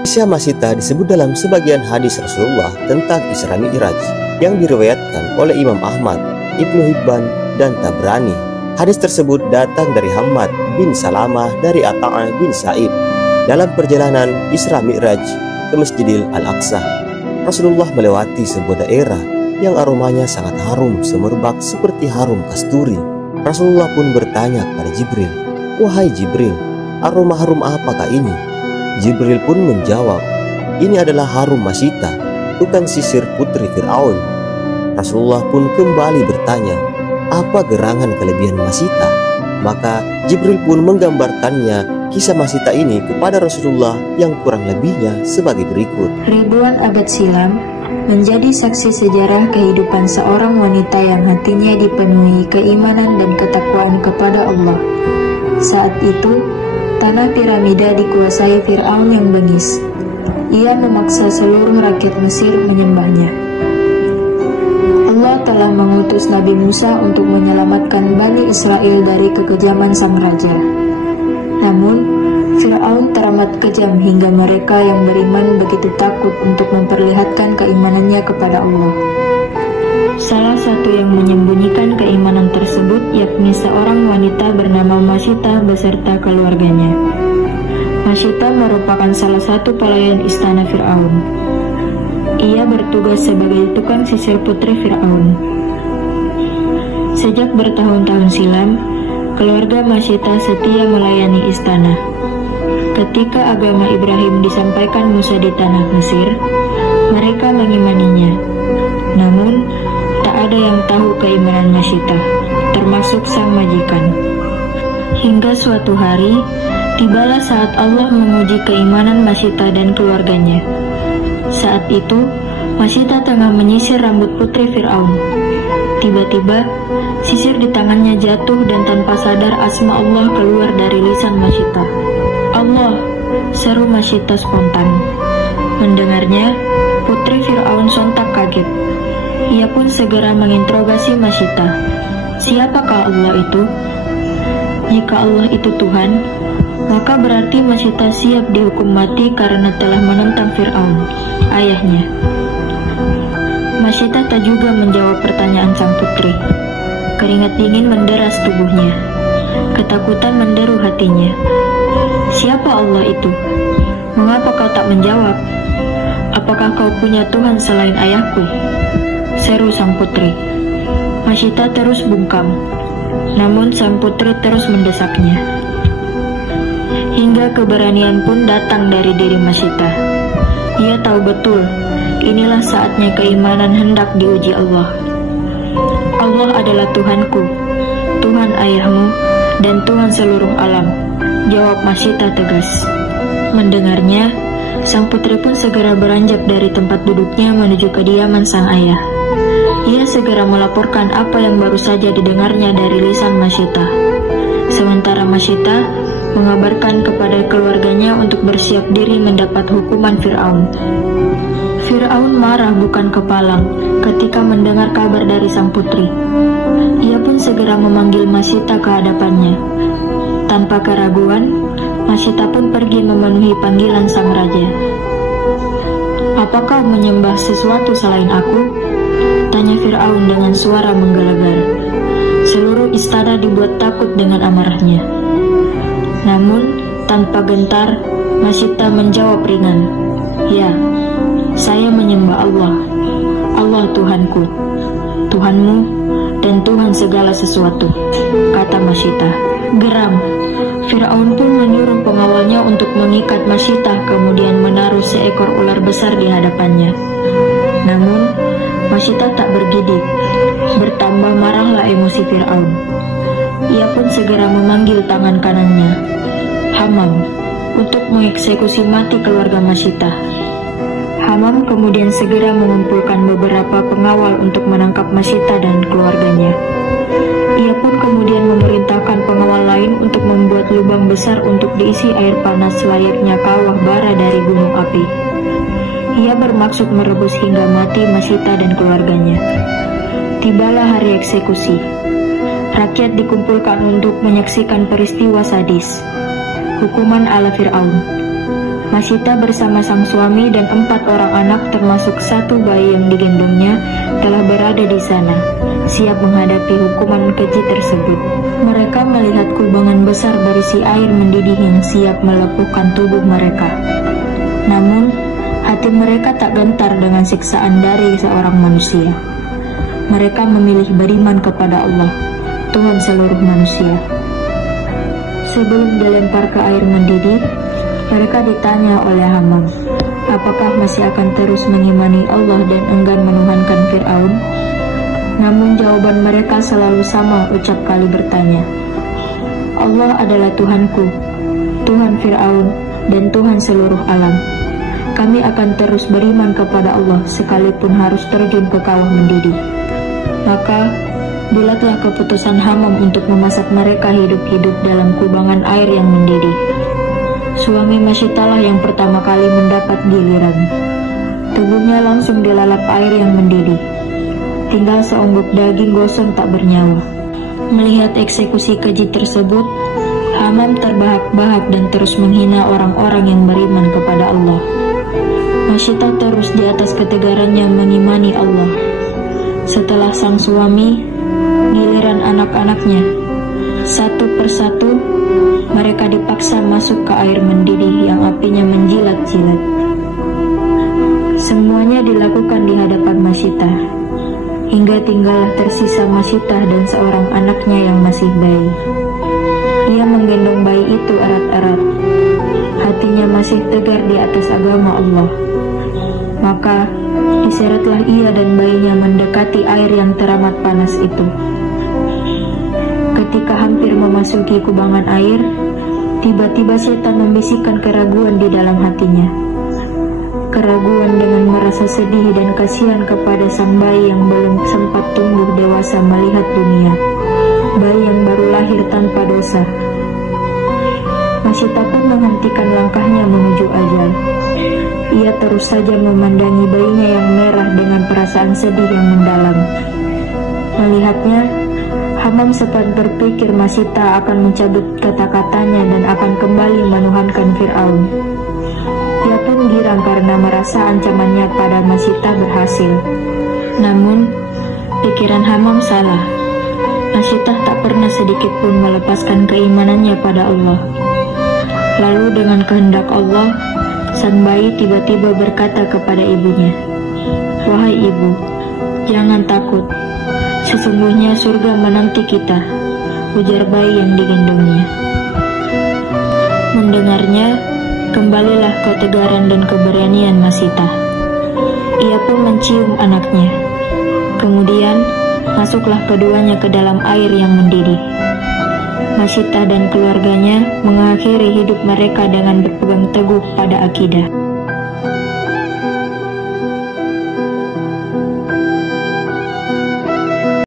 Kisah Masita disebut dalam sebagian hadis Rasulullah tentang Isra Mi'raj yang diriwayatkan oleh Imam Ahmad, Ibnu Hibban, dan Tabrani. Hadis tersebut datang dari Hammad bin Salamah dari Ata'a bin Sa'ib dalam perjalanan Isra Mi'raj ke Masjidil Al-Aqsa. Rasulullah melewati sebuah daerah yang aromanya sangat harum semerbak seperti harum kasturi. Rasulullah pun bertanya kepada Jibril, "Wahai Jibril, aroma harum apakah ini?" Jibril pun menjawab, "Ini adalah harum Masita, tukang sisir putri Fir'aun." Rasulullah pun kembali bertanya, "Apa gerangan kelebihan Masita?" Maka Jibril pun menggambarkannya kisah Masita ini kepada Rasulullah yang kurang lebihnya sebagai berikut. Ribuan abad silam menjadi saksi sejarah kehidupan seorang wanita yang hatinya dipenuhi keimanan dan ketakwaan kepada Allah. Saat itu, tanah piramida dikuasai Fir'aun yang bengis. Ia memaksa seluruh rakyat Mesir menyembahnya. Allah telah mengutus Nabi Musa untuk menyelamatkan Bani Israel dari kekejaman sang raja. Namun, Fir'aun teramat kejam hingga mereka yang beriman begitu takut untuk memperlihatkan keimanannya kepada Allah. Salah satu yang menyembunyikan keimanan tersebut yakni seorang wanita bernama Masita beserta keluarganya. Masita merupakan salah satu pelayan istana Fir'aun. Ia bertugas sebagai tukang sisir putri Fir'aun. Sejak bertahun-tahun silam, keluarga Masita setia melayani istana. Ketika agama Ibrahim disampaikan Musa di tanah Mesir, mereka mengimaninya. Namun, tak ada yang tahu keimanan Masita, termasuk sang majikan. Hingga suatu hari, tibalah saat Allah menguji keimanan Masita dan keluarganya. Saat itu, Masita tengah menyisir rambut putri Fir'aun. Tiba-tiba, sisir di tangannya jatuh dan tanpa sadar asma Allah keluar dari lisan Masita. "Allah!" seru Masita spontan. Mendengarnya, putri Fir'aun sontak kaget. Ia pun segera menginterogasi Masita. "Siapakah Allah itu?" Jika Allah itu Tuhan, maka berarti Masita siap dihukum mati karena telah menentang Fir'aun, ayahnya. Masita tak juga menjawab pertanyaan sang putri. Keringat dingin menderas tubuhnya. Ketakutan menderu hatinya. "Siapa Allah itu? Mengapa kau tak menjawab? Apakah kau punya Tuhan selain ayahku?" seru sang putri. Masita terus bungkam, namun sang putri terus mendesaknya. Hingga keberanian pun datang dari diri Masita. Ia tahu betul, inilah saatnya keimanan hendak diuji Allah. "Allah adalah Tuhanku, Tuhan ayahmu, dan Tuhan seluruh alam," jawab Masita tegas. Mendengarnya, sang putri pun segera beranjak dari tempat duduknya menuju kediaman sang ayah. Ia segera melaporkan apa yang baru saja didengarnya dari lisan Masita. Sementara Masita mengabarkan kepada keluarganya untuk bersiap diri mendapat hukuman Fir'aun. Fir'aun marah bukan kepalang ketika mendengar kabar dari sang putri. Ia pun segera memanggil Masita ke hadapannya. Tanpa keraguan, Masita pun pergi memenuhi panggilan sang raja. "Apa kau menyembah sesuatu selain aku?" tanya Fir'aun dengan suara menggelegar. Seluruh istana dibuat takut dengan amarahnya. Namun, tanpa gentar, Masita menjawab ringan, "Ya, saya menyembah Allah. Allah Tuhanku, Tuhanmu, dan Tuhan segala sesuatu," kata Masita. Geram, Fir'aun pun menyuruh pengawalnya untuk mengikat Masita, kemudian menaruh seekor ular besar di hadapannya. Namun, Masita tak bergidik. Bertambah marahlah emosi Fir'aun. Ia pun segera memanggil tangan kanannya, Hamam, untuk mengeksekusi mati keluarga Masita. Hamam kemudian segera mengumpulkan beberapa pengawal untuk menangkap Masita dan keluarganya. Ia pun kemudian memerintahkan pengawal lain untuk membuat lubang besar untuk diisi air panas layaknya kawah bara dari gunung api. Ia bermaksud merebus hingga mati Masita dan keluarganya. Tibalah hari eksekusi. Rakyat dikumpulkan untuk menyaksikan peristiwa sadis. Hukuman ala Fir'aun. Masita bersama sang suami dan 4 orang anak termasuk 1 bayi yang digendongnya telah berada di sana, siap menghadapi hukuman keji tersebut. Mereka melihat kubangan besar berisi air mendidih yang siap melepuhkan tubuh mereka. Namun, hati mereka tak gentar dengan siksaan dari seorang manusia. Mereka memilih beriman kepada Allah, Tuhan seluruh manusia. Sebelum dilempar ke air mendidih, mereka ditanya oleh Hamam, apakah masih akan terus mengimani Allah dan enggan menuhankan Fir'aun? Namun jawaban mereka selalu sama ucap kali bertanya, Allah adalah Tuhanku, Tuhan Fir'aun, dan Tuhan seluruh alam. Kami akan terus beriman kepada Allah sekalipun harus terjun ke kawah mendidih. Maka, bulatlah keputusan Hamam untuk memasak mereka hidup-hidup dalam kubangan air yang mendidih. Suami Masita lah yang pertama kali mendapat giliran. Tubuhnya langsung dilalap air yang mendidih. Tinggal seonggok daging gosong tak bernyawa. Melihat eksekusi keji tersebut, Hamam terbahak-bahak dan terus menghina orang-orang yang beriman kepada Allah. Masita terus di atas ketegarannya mengimani Allah. Setelah sang suami, giliran anak-anaknya. Satu persatu, mereka dipaksa masuk ke air mendidih yang apinya menjilat-jilat. Semuanya dilakukan di hadapan Masita, hingga tinggallah tersisa Masita dan seorang anaknya yang masih bayi. Ia menggendong bayi itu erat-erat. Hatinya masih tegar di atas agama Allah. Maka diseretlah ia dan bayinya mendekati air yang teramat panas itu. Ketika hampir memasuki kubangan air, tiba-tiba setan membisikkan keraguan di dalam hatinya. Keraguan dengan merasa sedih dan kasihan kepada sang bayi yang belum sempat tumbuh dewasa melihat dunia. Bayi yang baru lahir tanpa dosa. Masita pun menghentikan langkahnya menuju ajal. Ia terus saja memandangi bayinya yang merah dengan perasaan sedih yang mendalam. Melihatnya, Hamam sempat berpikir Masita akan mencabut kata-katanya dan akan kembali menuhankan Fir'aun. Ia pun girang karena merasa ancamannya pada Masita berhasil. Namun, pikiran Hamam salah. Masita tak pernah sedikit pun melepaskan keimanannya pada Allah. Lalu dengan kehendak Allah, sang bayi tiba-tiba berkata kepada ibunya, "Wahai ibu, jangan takut. Sesungguhnya surga menanti kita," ujar bayi yang digendongnya. Mendengarnya, kembalilah ketegaran dan keberanian Masita. Ia pun mencium anaknya. Kemudian, masuklah keduanya ke dalam air yang mendidih. Masita dan keluarganya mengakhiri hidup mereka dengan berpegang teguh pada akidah.